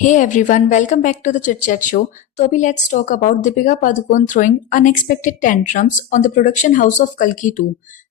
Hey everyone, welcome back to the Chit Chat Show. तो अभी let's talk about Deepika Padukone throwing unexpected tantrums on the production house of Kalki 2.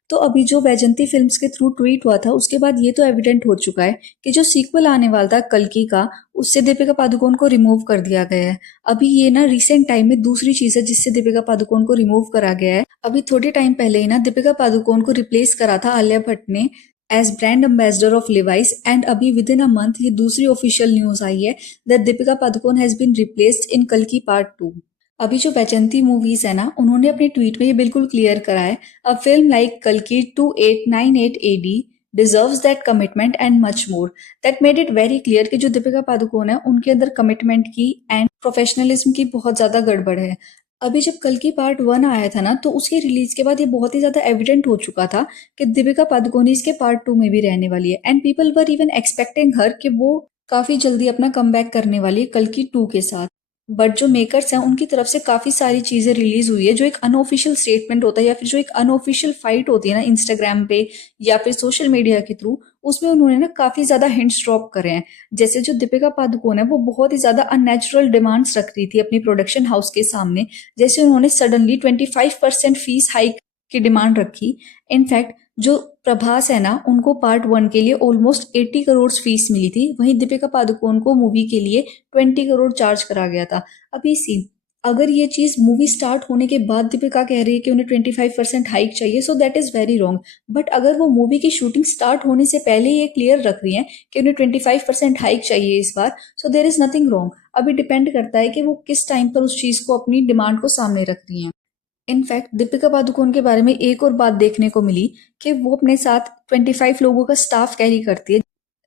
तो अभी जो Vaijanti films के through tweet हुआ था उसके बाद ये तो एविडेंट हो चुका है कि जो सीक्वल आने वाला था कल्कि का उससे दीपिका पादुकोण को रिमूव कर दिया गया है। अभी ये ना रिसेंट टाइम में दूसरी चीज है जिससे दीपिका पादुकोण को रिमूव करा गया है। अभी थोड़े टाइम पहले ही ना दीपिका पादुकोण को रिप्लेस करा था आलिया भट्ट ने as brand ambassador of Levi's and अभी विद इन अ मंथ ये दूसरी ऑफिशियल न्यूज आई है that Deepika Padukone has been replaced in कल्कि पार्ट 2। अभी जो वैजंती मूवीज है ना उन्होंने अपने ट्वीट में ये बिल्कुल क्लियर करा है अ फिल्म लाइक कल्कि 2898 AD deserves that commitment and much more that made it very clear कि जो दीपिका पादुकोण है उनके अंदर कमिटमेंट की एंड प्रोफेशनलिज्म की बहुत ज्यादा गड़बड़ है। अभी जब कल्कि पार्ट 1 आया था ना तो उसके रिलीज के बाद ये बहुत ही ज्यादा एविडेंट हो चुका था कि दीपिका पादुकोण इसके पार्ट 2 में भी रहने वाली है and people were even expecting her कि वो काफी जल्दी अपना कमबैक करने वाली है कल्कि 2 के साथ। बट जो मेकर्स हैं उनकी तरफ से काफी सारी चीजें रिलीज हुई है जो एक अनऑफिशियल स्टेटमेंट होता है या फिर जो एक अनऑफिशियल फाइट होती है ना इंस्टाग्राम पे या फिर सोशल मीडिया के थ्रू, उसमें उन्होंने ना काफी ज्यादा हिंट्स ड्रॉप करे हैं। जैसे जो दीपिका पादुकोण है वो बहुत ही ज्यादा अननेचुरल डिमांड्स रख रही थी अपनी प्रोडक्शन हाउस के सामने। जैसे उन्होंने सडनली 25% फीस हाइक की डिमांड रखी। इनफैक्ट जो प्रभास है ना उनको पार्ट 1 के लिए ऑलमोस्ट 80 करोड़ फीस मिली थी, वहीं दीपिका पादुकोण को मूवी के लिए 20 करोड़ चार्ज करा गया था। अभी सी अगर ये चीज मूवी स्टार्ट होने के बाद दीपिका कह रही है कि उन्हें 25% हाइक चाहिए, so that is very wrong. But अगर वो मूवी की शूटिंग स्टार्ट होने से पहले ये क्लियर रख रही है कि उन्हें 25% हाइक चाहिए इस बार, सो देर इज नथिंग रॉन्ग। अभी डिपेंड करता है कि वो किस टाइम पर उस चीज को अपनी डिमांड को सामने रख रही है। इनफैक्ट दीपिका पादुकोण के बारे में एक और बात देखने को मिली कि वो अपने साथ 25 लोगों का स्टाफ कैरी करती है,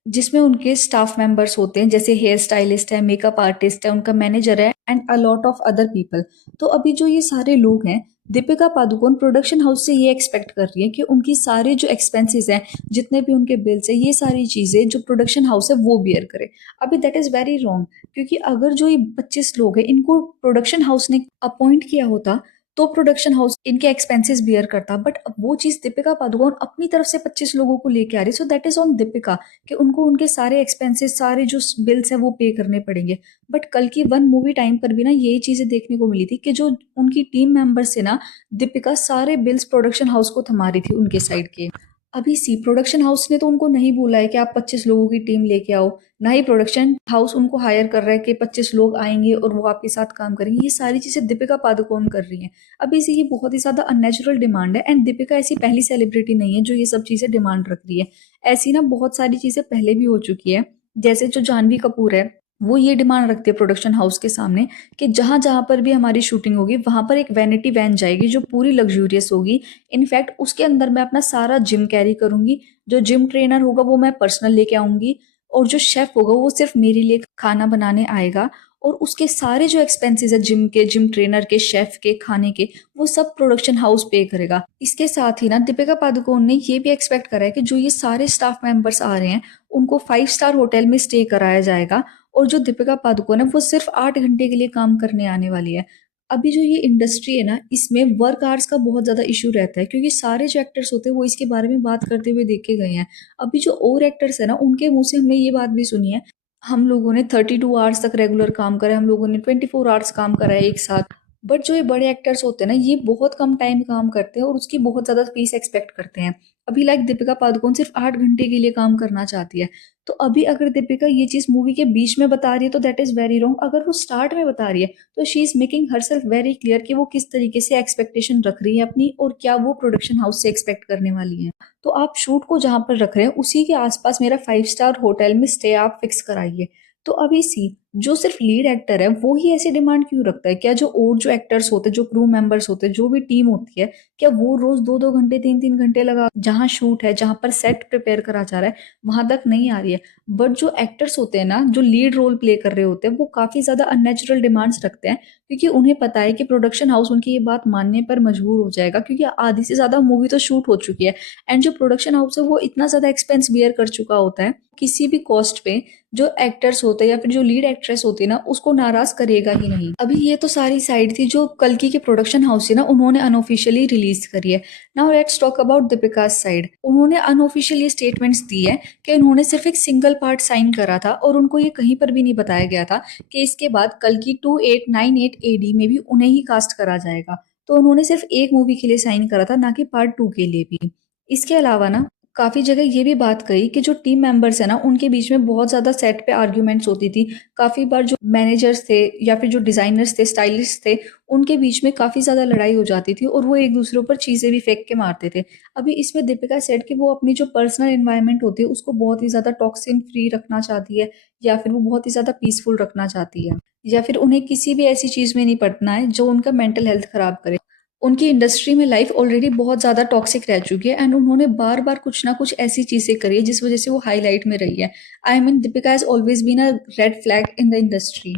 जिसमें उनके स्टाफ मेंबर्स होते हैं जैसे हेयर स्टाइलिस्ट है, मेकअप आर्टिस्ट है, उनका मैनेजर है and a lot of other people. तो अभी जो ये सारे लोग हैं, दीपिका पादुकोण प्रोडक्शन हाउस से ये एक्सपेक्ट कर रही है कि उनकी सारे जो एक्सपेंसेस हैं, जितने भी उनके बिल्स है, ये सारी चीजें जो प्रोडक्शन हाउस है वो बियर करे। अभी दैट इज वेरी रॉन्ग, क्योंकि अगर जो ये 25 लोग हैं इनको प्रोडक्शन हाउस ने अपॉइंट किया होता तो प्रोडक्शन हाउस इनके एक्सपेंसेस बियर करता। बट अब वो चीज दीपिका पादुकोण अपनी तरफ से 25 लोगों को लेके आ रही, so that is on Deepika कि उनको उनके सारे एक्सपेंसेस, सारे जो बिल्स है वो पे करने पड़ेंगे। बट कल की 1 मूवी टाइम पर भी ना यही चीजें देखने को मिली थी कि जो उनकी टीम मेंबर्स से ना दीपिका सारे बिल्स प्रोडक्शन हाउस को थमा रही थी उनके साइड के। अभी सी प्रोडक्शन हाउस ने तो उनको नहीं बोला है कि आप 25 लोगों की टीम लेके आओ, ना ही प्रोडक्शन हाउस उनको हायर कर रहा है कि 25 लोग आएंगे और वो आपके साथ काम करेंगे। ये सारी चीजें दीपिका पादुकोण कर रही हैं। अभी से ये बहुत ही ज्यादा अननेचुरल डिमांड है एंड दीपिका ऐसी पहली सेलिब्रिटी नहीं है जो ये सब चीजें डिमांड रख रही है। ऐसी ना बहुत सारी चीजें पहले भी हो चुकी है। जैसे जो जानवी कपूर है वो ये डिमांड रखती है प्रोडक्शन हाउस के सामने कि जहां जहां पर भी हमारी शूटिंग होगी वहां पर एक वैनिटी वैन जाएगी जो पूरी लग्जूरियस होगी। इनफैक्ट उसके अंदर मैं अपना सारा जिम कैरी करूंगी, जो जिम ट्रेनर होगा वो मैं पर्सनल लेके आऊंगी और जो शेफ होगा वो सिर्फ मेरे लिए खाना बनाने आएगा। और उसके सारे जो एक्सपेंसेस है जिम के, जिम ट्रेनर के, शेफ के, खाने के, वो सब प्रोडक्शन हाउस पे करेगा। इसके साथ ही ना दीपिका पादुकोण ने ये भी एक्सपेक्ट करा है कि जो ये सारे स्टाफ मेंबर्स आ रहे हैं उनको 5 स्टार होटल में स्टे कराया जाएगा और जो दीपिका पादुकोण है वो सिर्फ 8 घंटे के लिए काम करने आने वाली है। अभी जो ये इंडस्ट्री है ना इसमें वर्क आवर्स का बहुत ज्यादा इशू रहता है क्योंकि सारे जो एक्टर्स होते हैं वो इसके बारे में बात करते हुए देखे गए हैं। अभी जो और एक्टर्स है ना उनके मुंह से हमने ये बात भी सुनी है, हम लोगों ने 32 आवर्स तक रेगुलर काम करा है, हम लोगों ने 24 आवर्स काम करा है एक साथ। बट जो ये बड़े एक्टर्स होते हैं ना ये बहुत कम टाइम काम करते हैं और उसकी बहुत ज्यादा फीस एक्सपेक्ट करते हैं। अभी लाइक दीपिका पादुकोण सिर्फ 8 घंटे के लिए काम करना चाहती है। तो अभी अगर दीपिका ये चीज मूवी के बीच में बता रही है तो दैट इज वेरी रॉन्ग। अगर वो स्टार्ट में बता रही है तो she is making herself very clear कि वो किस तरीके से एक्सपेक्टेशन रख रही है अपनी और क्या वो प्रोडक्शन हाउस से एक्सपेक्ट करने वाली है। तो आप शूट को जहां पर रख रहे हैं उसी के आसपास मेरा 5 स्टार होटल में स्टे आप फिक्स कराइए। तो अभी सी जो सिर्फ लीड एक्टर है वो ही ऐसी डिमांड क्यों रखता है? क्या जो और जो एक्टर्स होते हैं, जो क्रू मेंबर्स होते हैं, जो भी टीम होती है, क्या वो रोज 2-2 घंटे, 3-3 घंटे लगा जहां शूट है, जहां पर सेट प्रिपेयर करा जा रहा है वहां तक नहीं आ रही है? बट जो एक्टर्स होते हैं ना जो लीड रोल प्ले कर रहे होते हैं वो काफी ज्यादा अननेचुरल डिमांड्स रखते हैं क्योंकि उन्हें पता है कि प्रोडक्शन हाउस उनकी ये बात मानने पर मजबूर हो जाएगा क्योंकि आधी से ज्यादा मूवी तो शूट हो चुकी है एंड जो प्रोडक्शन हाउस है वो इतना ज्यादा एक्सपेंस बियर कर चुका होता है किसी भी कॉस्ट पे। जो एक्टर्स होते हैं या फिर जो लीड एक्ट्रेस होती है ना उसको नाराज करेगा ही नहीं। अभी ये तो सारी साइड थी जो कल्कि के प्रोडक्शन हाउस है ना उन्होंने अनऑफिशियली रिलीज करी है। Now let's talk about Deepika side. उन्होंने अनऑफिशियली स्टेटमेंट्स दी है कि उन्होंने सिर्फ एक सिंगल पार्ट साइन करा था और उनको ये कहीं पर भी नहीं बताया गया था कि इसके बाद कल्कि 2898 AD में भी उन्हें ही कास्ट करा जाएगा। तो उन्होंने सिर्फ एक मूवी के लिए साइन करा था, ना कि पार्ट 2 के लिए भी। इसके अलावा ना काफ़ी जगह ये भी बात कही कि जो टीम मेंबर्स हैं ना उनके बीच में बहुत ज़्यादा सेट पे आर्ग्यूमेंट्स होती थी। काफ़ी बार जो मैनेजर्स थे या फिर जो डिज़ाइनर्स थे, स्टाइलिस्ट थे, उनके बीच में काफ़ी ज़्यादा लड़ाई हो जाती थी और वो एक दूसरे पर चीज़ें भी फेंक के मारते थे। अभी इसमें दीपिका सेड कि वो अपनी जो पर्सनल एनवायरनमेंट होती है उसको बहुत ही ज़्यादा टॉक्सिन फ्री रखना चाहती है, या फिर वो बहुत ही ज़्यादा पीसफुल रखना चाहती है, या फिर उन्हें किसी भी ऐसी चीज़ में नहीं पड़ना है जो उनका मेंटल हेल्थ खराब करे। उनकी इंडस्ट्री में लाइफ ऑलरेडी बहुत ज़्यादा टॉक्सिक रह चुकी है एंड उन्होंने बार बार कुछ ना कुछ ऐसी चीज़ें करी है जिस वजह से वो हाईलाइट में रही है। I mean Deepika has always been a red flag in the industry.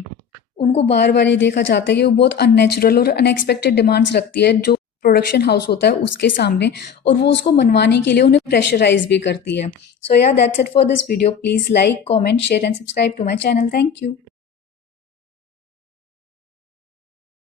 उनको बार बार ये देखा जाता है कि वो बहुत अननेचुरल और अनएक्सपेक्टेड डिमांड्स रखती है जो प्रोडक्शन हाउस होता है उसके सामने, और वो उसको मनवाने के लिए उन्हें प्रेशराइज भी करती है। So yeah that's it for this video. Please like, comment, share and subscribe to my channel. Thank you.